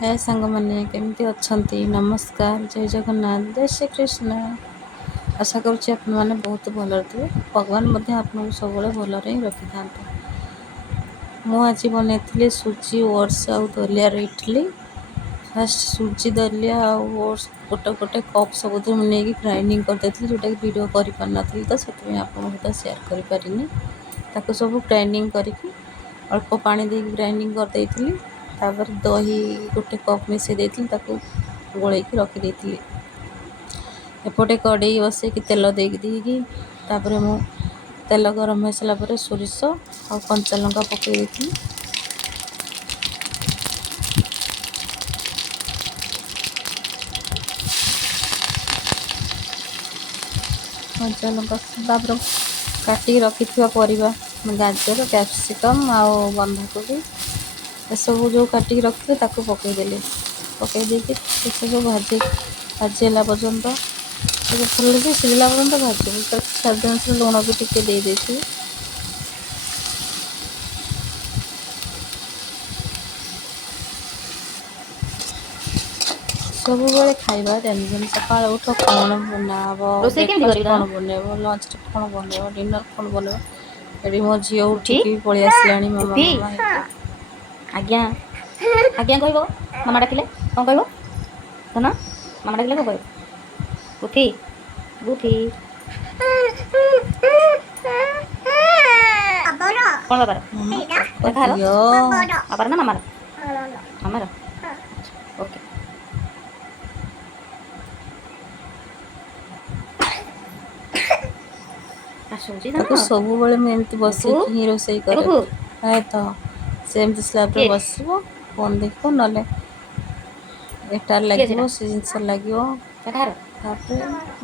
हे सांग मैंने केमती अच्छंती नमस्कार जय जगन्नाथ जय श्री कृष्ण। आशा करुच्ची आप मैंने बहुत भल थे भगवान आपको सब भल रखी था। मुझे बनई सुजी ओट्स आउ दलिया इडली। फास्ट सुजी दलिया ओट्स गोटे गोटे कप सब नहीं ग्राइंडिंग करदे जोटा कि वीडियो कर पार तो से आप सेयार कर सब ग्राइंडिंग करके अल्प पानी दे ग्राइंडिंग करदे। तापर दही गोटे कप मिसई गोल रखी एपटे कड़े बसई तेल देकी तापर मु तेल गरम हो सारापर सोरिष और कंचा लंका पकई कंचा लंका तापर काटिक रखि परिवा गाजर कैप्सिकम आउ बंधाकोबी सब जो काटिक रखिए पकईदे पकईदे सब भाजीला पर्यंत भल से सिझला पर्यंत भाजू स्वाद अनुसार लुण भी टिके दे सब बेले खाइबा टेंशन सका उठ कौन बनाब ब्रेकफास्ट कौन बनइब लंच कौन बनइब डिनर कौन बनइब ये मो झी उठिकी पलि आसला मामा मामा आज्ञा आज्ञा कह मामा डाकिले कौन कह धन मामा डाकिले कौन कह बुथी बुथी कौन बाबार बाबार ना मामार मामार ओके सब एमती बस रोसे करे तो सेमती स्लैब बस फोन देख ना एटार लगे से जिनस लगे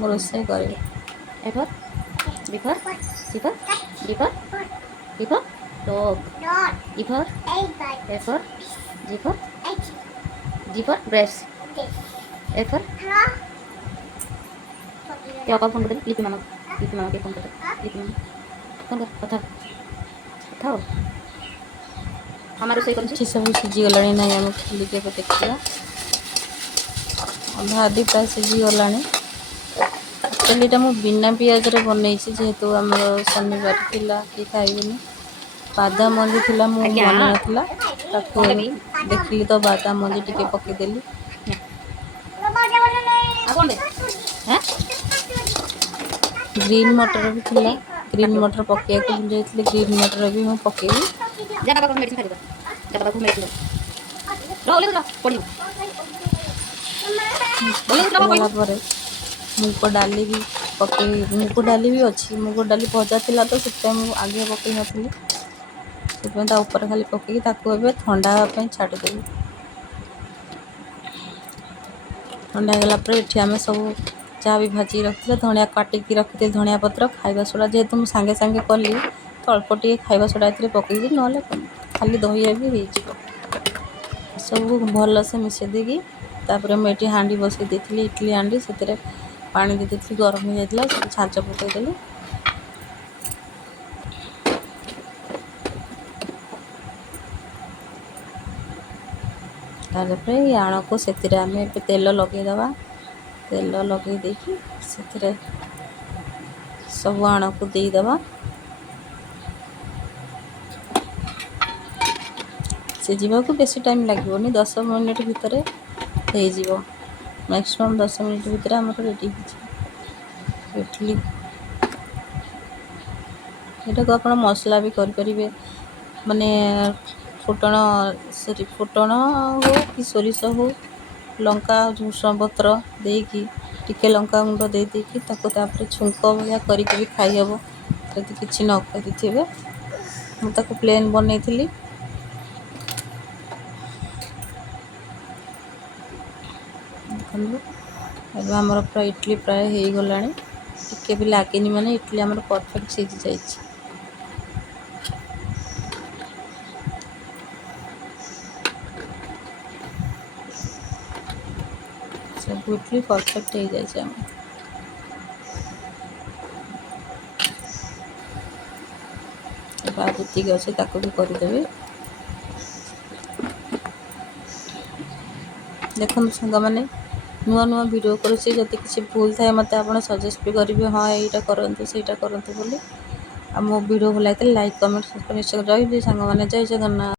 रोसे करे फोन कर लिपि मामा के फोन कर लिपि मामा फोन कर कथा कथा हो हमारे सही कर सब सीझीगला ना आम खोलिक देखा अधा आधी प्राय सीझीगला एक्चुअली ये मुझे बिना पियाज बनई जेहेतु आम शनिवार थिला कि खाइबेनी बादाम मंजी थिला मु मन नाला देखिली तो बादाम मंजी टिके पकईदेली ग्रीन मटर भी थिला ग्रीन मटर पकड़ा भूल जाती ग्रीन मटर भी मुझे पकईबी मुग डाली भी पकई मुग डाली भी अच्छी मुग डाली भजा था तो से आगे पकई नी से ऊपर खाली पकई ठंडा छाड़देवी ठंडा होगा ये आम सब जहाँ भी भाजी रखते धनिया काटिकी रखी धनिया पत्र खाଇବା सोडा जेहेतु मुझे सांगे सांगे कली तो अल्प टे खाଇବା सोडा ये पकईदी ना खाली दही भी सब भल से मिसई देगी मुझे हाँडी बसई देती इडली हाँडी से पानी दे दी गरम हो जाता छाँच पकईदेली तापर आण को से तेल लगेदवा तेल लगे देखी से सब आण को देदवा सीझा को बेसी टाइम लगे 10 मिनट भितर हो मैक्सिमम 10 मिनट भितर आम रेडी इडली यहाँ को आप मसला भी करें माने फुटण हो कि सोरिष हो लंका भूषण पत्र देकी टिके लंका गुंड दे देकी छुंक भाया करके भी खाइहब जदि किसी न करें मुझे प्लेन बनई थी देखो आमर पूरा इडली प्राय हो गला टिके भी लगे माने इडली आमर परफेक्ट सीझी जाए सब इडली परफेक्ट हो जाए जी अच्छे भी करदेवी ଦେଖନ୍ତୁ ସାଙ୍ଗମାନେ, ନୂଆ ନୂଆ ଭିଡ଼ିଓ କରୁଛି, ଯଦି କିଛି ଭୁଲ ଥାଏ ମୋତେ ଆପଣ ସଜେଷ୍ଟ ବି କରିବେ, ହଁ ଏଇଟା କରନ୍ତୁ ସେଇଟା କରନ୍ତୁ ବୋଲି। ଆଉ ମୋ ଭିଡ଼ିଓ ଭଲ ଲାଗିଥିଲେ ଲାଇକ୍ କମେଣ୍ଟ ସବସ୍କ୍ରାଇବ୍ ନିଶ୍ଚୟ ରହିବି ସାଙ୍ଗମାନେ। ଜୟ ଜଗନ୍ନାଥ।